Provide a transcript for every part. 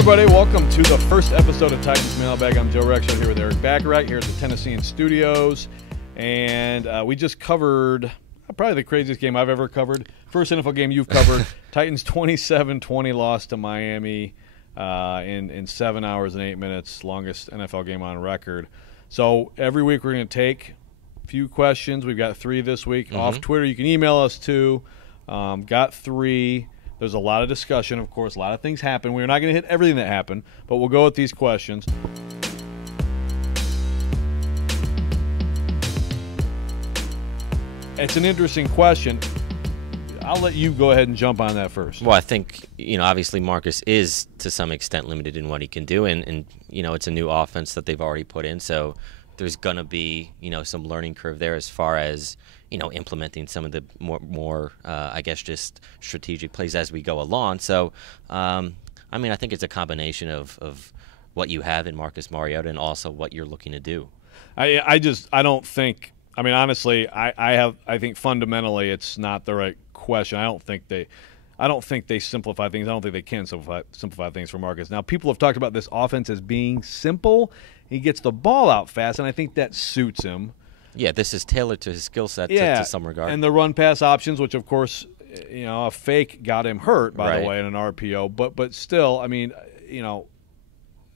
everybody. Welcome to the first episode of Titans Mailbag. I'm Joe Rexrode here with Erik Bacharach here at the Tennessean Studios. And we just covered probably the craziest game I've ever covered. First NFL game you've covered. Titans 27-20 loss to Miami in 7 hours and 8 minutes. Longest NFL game on record. So every week we're going to take a few questions. We've got 3 this week. Off Twitter, you can email us too. Got 3. There's a lot of discussion, of course. A lot of things happen. We're not going to hit everything that happened, but we'll go with these questions. It's an interesting question. I'll let you go ahead and jump on that first. Well, I think, obviously Marcus is to some extent limited in what he can do, and it's a new offense that they've already put in, so there's going to be, some learning curve there as far as, implementing some of the more I guess, just strategic plays as we go along. So, I think it's a combination of what you have in Marcus Mariota and also what you're looking to do. I don't think, honestly, I think fundamentally it's not the right question. I don't think they simplify things. I don't think they can simplify things for Marcus. Now, people have talked about this offense as being simple. He gets the ball out fast, and I think that suits him. Yeah, this is tailored to his skill set to some regard. And the run-pass options, which, of course, a fake got him hurt, by the way, in an RPO. But still,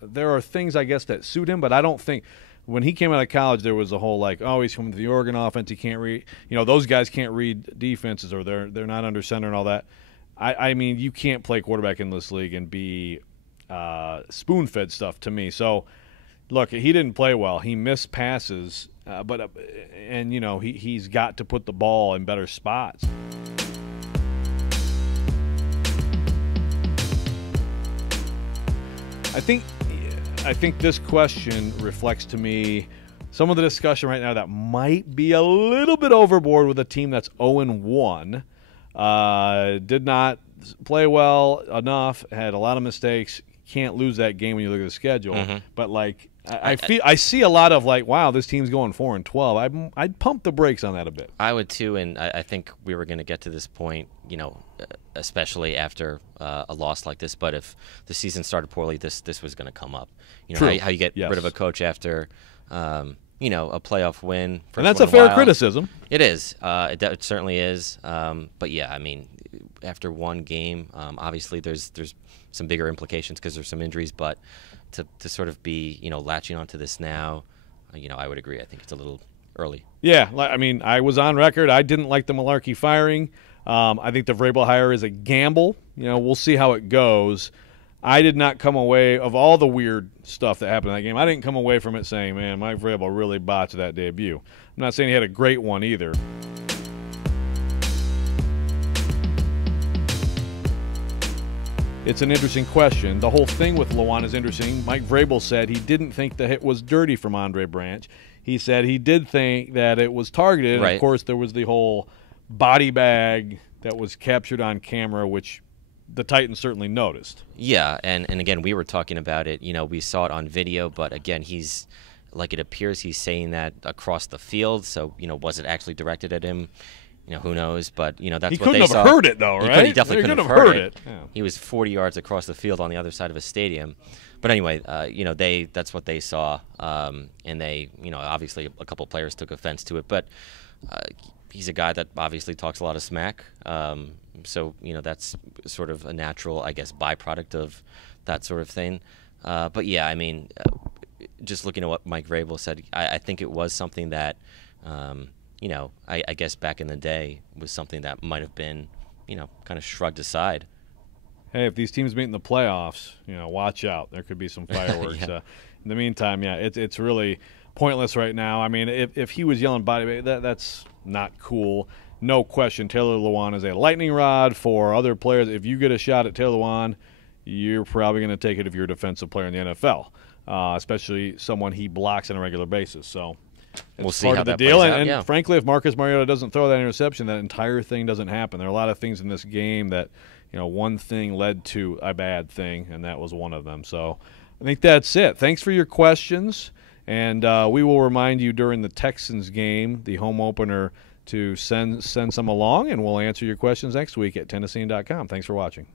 there are things, I guess, that suit him, but I don't think – when he came out of college, there was a whole he's coming to the Oregon offense. He can't read – those guys can't read defenses or they're not under center and all that. You can't play quarterback in this league and be spoon-fed stuff to me. So, look, he didn't play well. He missed passes, he's got to put the ball in better spots. I think this question reflects to me some of the discussion right now that might be a little bit overboard with a team that's 0-1. Did not play well enough, had a lot of mistakes. Can't lose that game when you look at the schedule. But I see a lot of wow, this team's going 4-12. I'd pump the brakes on that a bit. I would too, and I think we were going to get to this point, especially after a loss like this. But if the season started poorly, this was going to come up. How you get rid of a coach after a playoff win. And that's a fair criticism. It is. It certainly is. But yeah, after one game, obviously there's some bigger implications because there's some injuries. But to sort of be latching onto this now, I would agree. I think it's a little early. Yeah, I was on record. I didn't like the Malarkey firing. I think the Vrabel hire is a gamble. We'll see how it goes. I did not come away, of all the weird stuff that happened in that game, I didn't come away from it saying, man, Mike Vrabel really botched that debut. I'm not saying he had a great one either. It's an interesting question. The whole thing with Lewan is interesting. Mike Vrabel said he didn't think the hit was dirty from Andre Branch. He said he did think that it was targeted. Right. And of course, there was the whole body bag that was captured on camera, which the Titans certainly noticed. Yeah, and again, we were talking about it. We saw it on video, but again, it appears he's saying that across the field. So, was it actually directed at him? Who knows? But, that's what they saw. He couldn't have heard it, though, right? He definitely couldn't have heard it. Yeah. He was 40 yards across the field on the other side of a stadium. But anyway, that's what they saw. And they, obviously a couple players took offense to it. But he's a guy that obviously talks a lot of smack. So, that's sort of a natural, I guess, byproduct of that sort of thing. But, yeah, just looking at what Mike Vrabel said, I think it was something that I guess back in the day was something that might have been, kind of shrugged aside. Hey, if these teams meet in the playoffs, watch out. There could be some fireworks. Yeah. In the meantime, yeah, it's really pointless right now. If he was yelling body, that's not cool. No question, Taylor Lewan is a lightning rod for other players. If you get a shot at Taylor Lewan, you're probably going to take it if you're a defensive player in the NFL, especially someone he blocks on a regular basis. So we'll see part how of the that deal. plays out, And frankly, if Marcus Mariota doesn't throw that interception, that entire thing doesn't happen. There are a lot of things in this game that, one thing led to a bad thing, and that was one of them. So I think that's it. Thanks for your questions, and we will remind you during the Texans game, the home opener, to send some along, and we'll answer your questions next week at Tennessean.com. Thanks for watching.